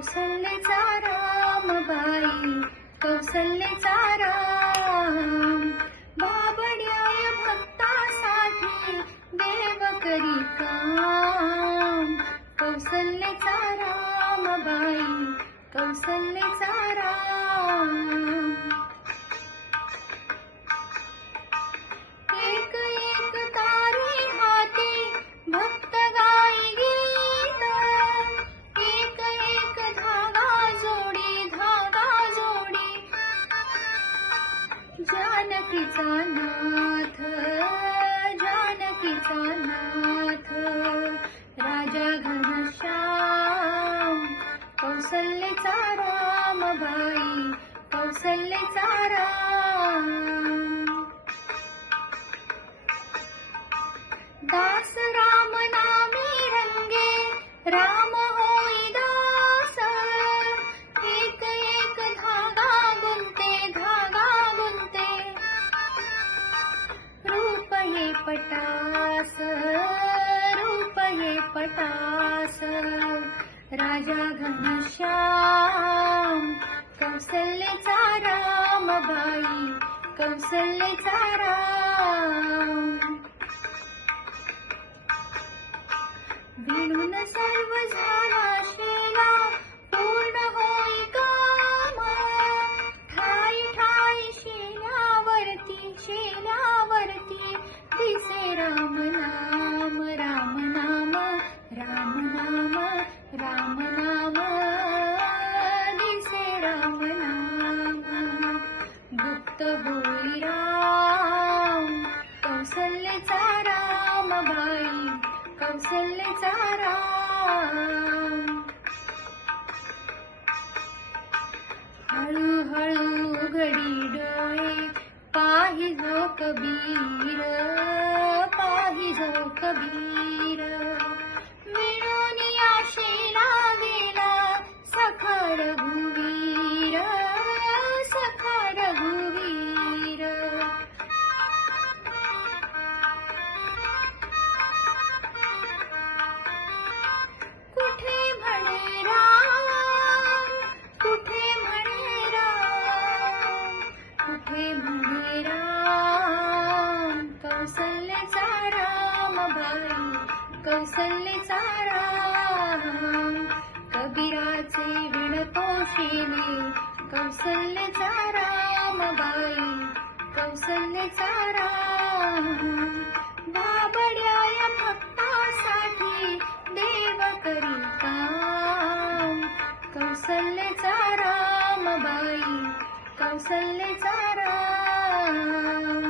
कौसल्याचा रामबाई, कौसल्याचा राम. बाबड्याय भक्तासाठी देव करी काम. कौसल्याचा रामबाई, कौसल्याचा राम. एक एक तारी हाती भक्त गाई गीत. एक एक धागा जोडी, धागा जोडी. जानकीचा नाथ, जानकीचा नाथ. राजा घनश्याम, कौसल्याचा रामबाई, कौसल्याचा राम. दास राम नामी रंगे, राम होई दास. एक एक धागा गुंते, धागा गुंते. रूप हे पटास, रूप हे पटास. राजा घनश्याम, कौसल्याचा रामबाई, कौसल्याचा राम. विणून सर्व झाला शेला, पूर्ण होई काम. ठाई ठाई शेल्यावरती, शेल्यावरती. दिसे राम नाम, राम नाम, राम नाम, राम नाम. दिसे राम नाम. गुप्त होई राम, कौसल्याचा रामबाई, कौसल्याचा राम. हळूहळू उघडी डोळे, पाहिजो कबीर, पाहिजो कबीर. विणून आशेला गेला सखा रघुवीर, सखा रघुवीर. कुठे म्हणे राम, कुठे म्हणे राम, कुठे म्हणे राम. कौसल्याचा रामबाई, कौसल्याचा राम. कबीराचे विणपोशिले, कौसल्याचा रामबाई, कौसल्याचा राम. बाबड्याय भक्तासाठी देव करी काम. कौसल्याचा रामबाई, कौसल्याचा राम.